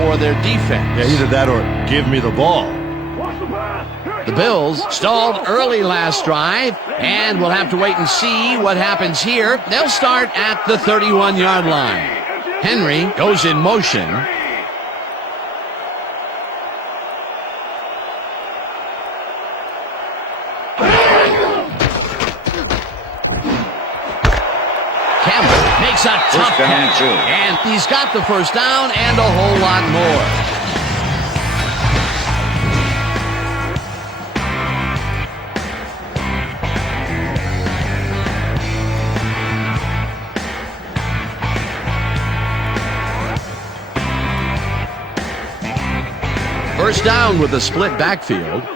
for their defense. Yeah, either that or give me the ball. The Bills stalled early last drive, and we'll have to wait and see what happens here. They'll start at the 31-yard line. Henry goes in motion. Campbell makes a tough catch, and he's got the first down and a whole lot more. First down with a split backfield.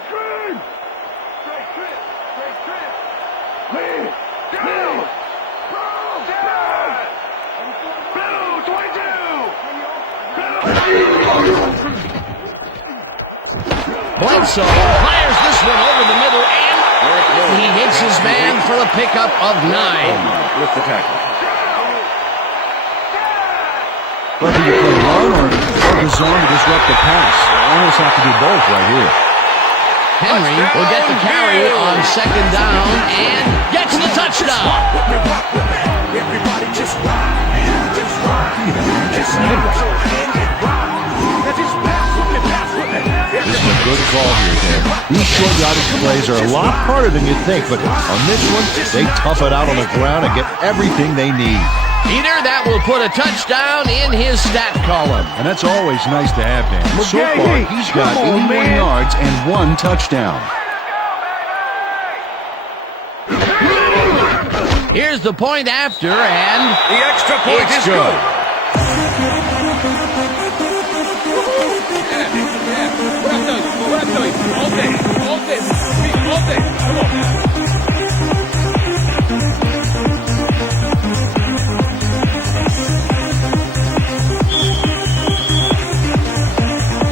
Bledsoe fires this one over the middle, and he hits his man for a pickup of 9. With the tackle. Whether you play run or the zone to disrupt the pass, you almost have to do both right here. Henry will get the carry on second down and gets the touchdown. Everybody just ride, just ride, just This is a good call here, Dan. These short yardage plays are a lot harder than you think, but on this one, they tough it out on the ground and get everything they need. Peter, that will put a touchdown in his stat column. And that's always nice to have, Dan. So far, he's got 81 yards and 1 touchdown. Here's the point after, and the extra point is good.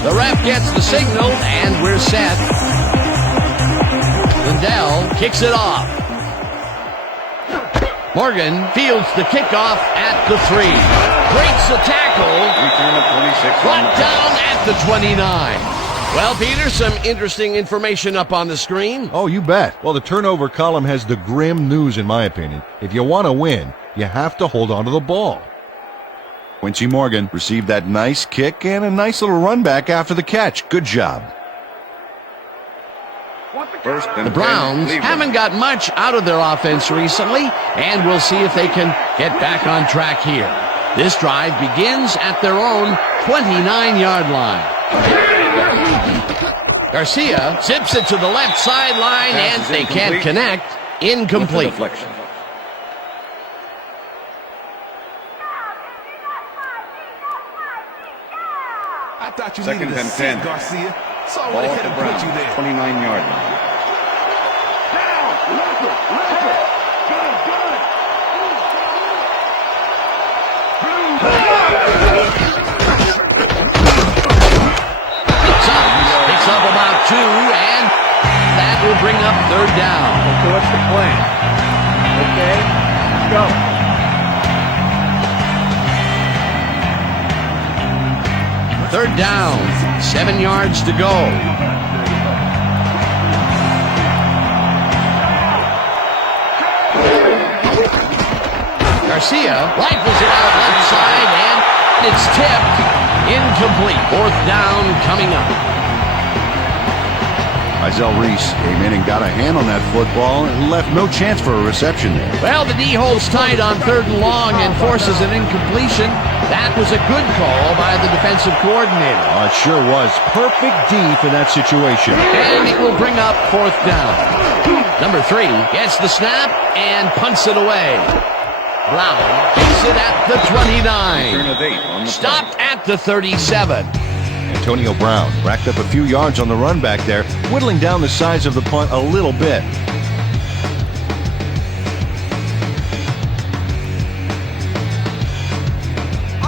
The ref gets the signal, and we're set. Lindell kicks it off. Morgan fields the kickoff at the 3. Breaks the tackle. Return of 26. Brought down at the 29. Well, Peter, some interesting information up on the screen. Oh, you bet. Well, the turnover column has the grim news, in my opinion. If you want to win, you have to hold on to the ball. Quincy Morgan received that nice kick and a nice little run back after the catch. Good job. The Browns haven't got much out of their offense recently, and we'll see if they can get back on track here. This drive begins at their own 29-yard line. Garcia zips it to the left sideline, and they can't connect. Incomplete. I thought you Second needed a and seat, 10. Garcia. So I Ball went at ahead the and put you Browns, there. 29-yard line. Picks up about 2, and that will bring up third down. So what's the plan? Okay, go. Third down, 7 yards to go. Garcia rifles it out left side, and it's tipped. Incomplete. Fourth down coming up. Isel Reese came in and got a hand on that football and left no chance for a reception there. Well, the D holds tight on third and long and forces an incompletion. That was a good call by the defensive coordinator. Oh, it sure was. Perfect D for that situation. And it will bring up fourth down. Number 3 gets the snap and punts it away. Brown takes it at the 29. Return of 8 on the Stopped at the 37. Antonio Brown racked up a few yards on the run back there, whittling down the size of the punt a little bit.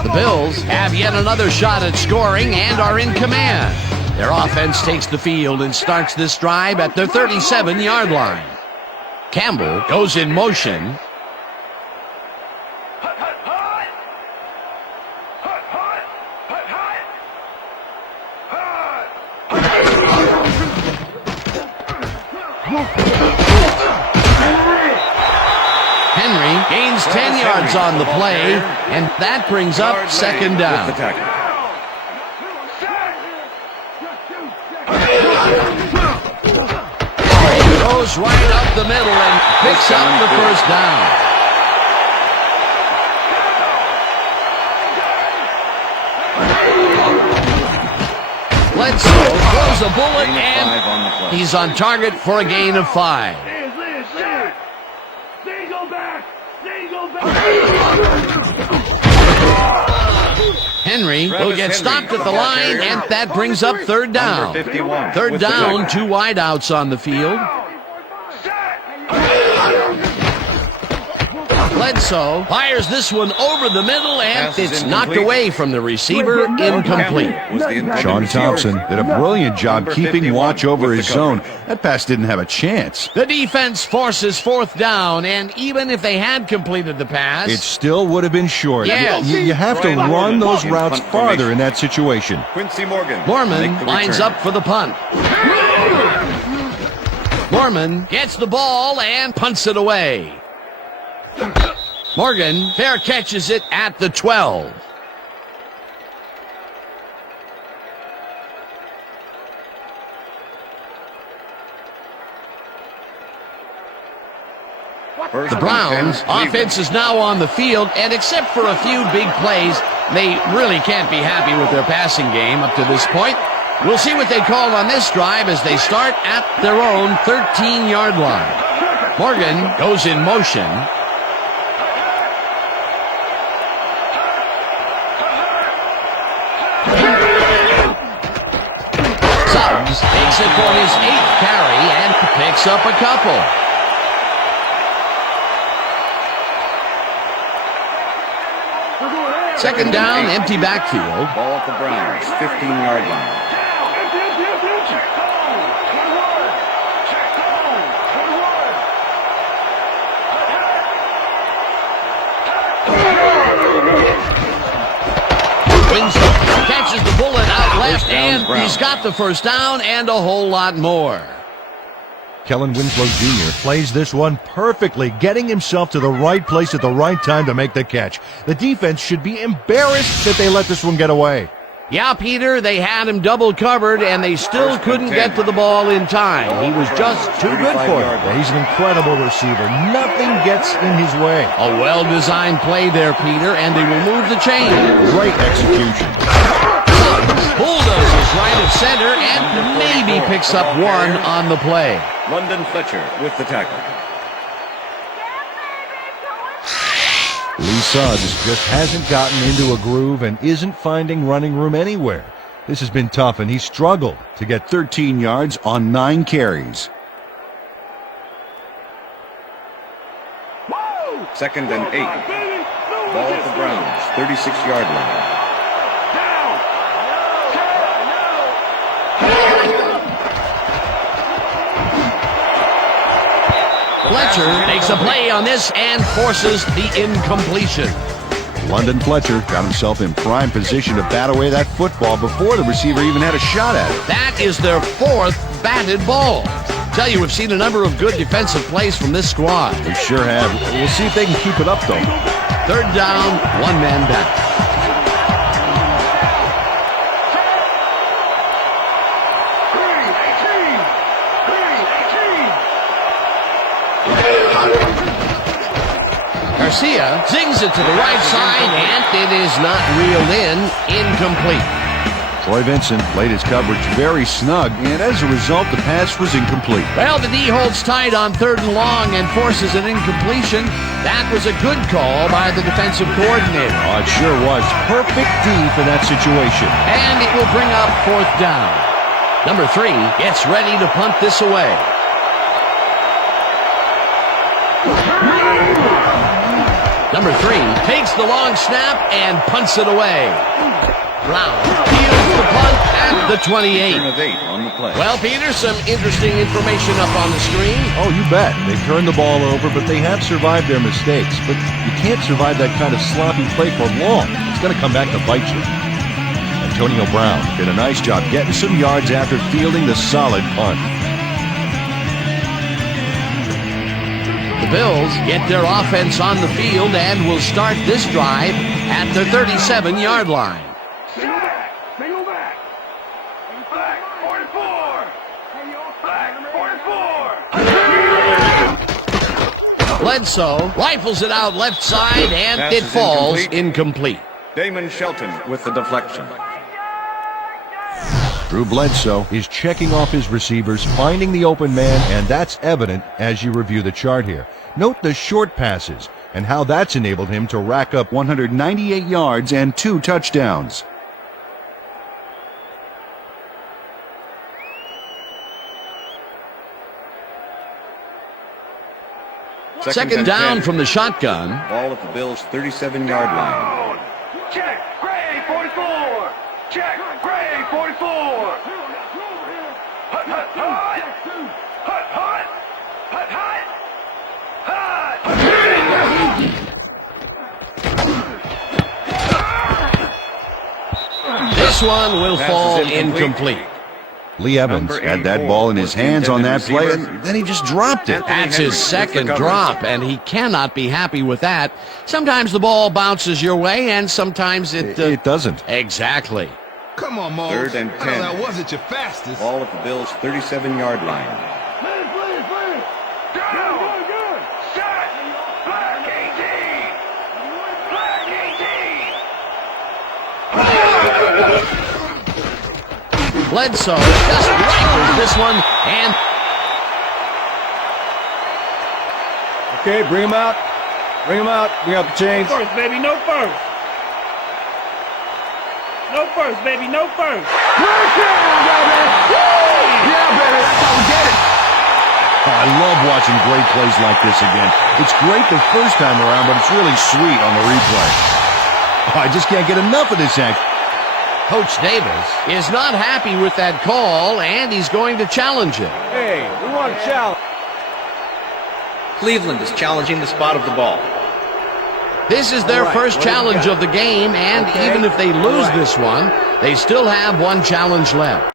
The Bills have yet another shot at scoring and are in command. Their offense takes the field and starts this drive at their 37-yard line. Campbell goes in motion. Henry gains 10 yards on the play, and that brings up second down. Goes right up the middle and picks up the first down. Bledsoe throws a bullet, and he's on target for a gain of 5. Henry will get stopped at the line, and that brings up third down. Third down, 2 wideouts on the field. Bledsoe fires this one over the middle, and it's knocked away from the receiver, incomplete. Sean Thompson did a brilliant job keeping watch over his zone. That pass didn't have a chance. The defense forces fourth down, and even if they had completed the pass, It still would have been short. Yes. You have to run those routes farther in that situation. Mormon lines up for the punt. Mormon gets the ball and punts it away. Morgan fair catches it at the 12. The Browns' offense is now on the field, and except for a few big plays, they really can't be happy with their passing game up to this point. We'll see what they call on this drive as they start at their own 13-yard line. Morgan goes in motion. Suggs takes it for his 8th carry and picks up a couple. Second down, empty backfield. Ball at the Browns, 15-yard line. Winslow catches the bullet out left, and he's got the first down and a whole lot more. Kellen Winslow Jr. plays this one perfectly, getting himself to the right place at the right time to make the catch. The defense should be embarrassed that they let this one get away. Yeah, Peter, they had him double covered, and they still couldn't get to the ball in time. He was just too good for it. Yeah, he's an incredible receiver. Nothing gets in his way. A well-designed play there, Peter, and they will move the chain. Great execution. Bulldozes right of center and maybe picks up one on the play. London Fletcher with the tackle. Lee Suggs just hasn't gotten into a groove and isn't finding running room anywhere. This has been tough, and he struggled to get 13 yards on 9 carries. Second and 8. Ball at the Browns, 36-yard line. Fletcher makes a play on this and forces the incompletion. London Fletcher got himself in prime position to bat away that football before the receiver even had a shot at it. That is their 4th batted ball. Tell you, we've seen a number of good defensive plays from this squad. They sure have. We'll see if they can keep it up, though. Third down, 1 man back. Garcia zings it to the right side, and it is not reeled in. Incomplete. Troy Vincent played his coverage very snug, and as a result, the pass was incomplete. Well, the D holds tight on 3rd and long and forces an incompletion. That was a good call by the defensive coordinator. Oh, it sure was. Perfect D for that situation. And it will bring up 4th down. Number 3 gets ready to punt this away. Number 3 takes the long snap and punts it away. Brown fields the punt at the 28. On the play. Well, Peter, some interesting information up on the screen. Oh, you bet. They've turned the ball over, but they have survived their mistakes. But you can't survive that kind of sloppy play for long. It's going to come back to bite you. Antonio Brown did a nice job getting some yards after fielding the solid punt. The Bills get their offense on the field and will start this drive at the 37-yard line. Bledsoe rifles it out left side, and Pass it is falls incomplete. incomplete. Damon Shelton with the deflection. Drew Bledsoe is checking off his receivers, finding the open man, and that's evident as you review the chart here. Note the short passes and how that's enabled him to rack up 198 yards and 2 touchdowns. Second down from the shotgun. Ball at the Bills' 37-yard line. Check, Gray, 44. Check, Gray, 44. Hut, hut, hut. Hut, hut. Hut, hut. Hut. This one will Pass fall is incomplete. incomplete. Lee Evans Number had that 84 ball in his was the hands on that intended play, receiver. and then he just dropped it. That's his second drop, and he cannot be happy with that. Sometimes the ball bounces your way, and sometimes It doesn't. Exactly. Come on, Mo. Third and I know 10. that wasn't your fastest. Ball at the Bills' 37-yard line. Go. Shot. Black 18. Black 18. Bledsoe just rifles this one, and Okay, bring him out. Bring him out. Bring out the chains. First, baby, no first. No first, baby, no first. I love watching great plays like this again. It's great the first time around, but it's really sweet on the replay. I just can't get enough of this act. Coach Davis is not happy with that call, and he's going to challenge it. Hey, we want a challenge. Cleveland is challenging the spot of the ball. This is their All right, first what do you challenge got? of the game, and Okay. even if they lose All right. this one, they still have one challenge left.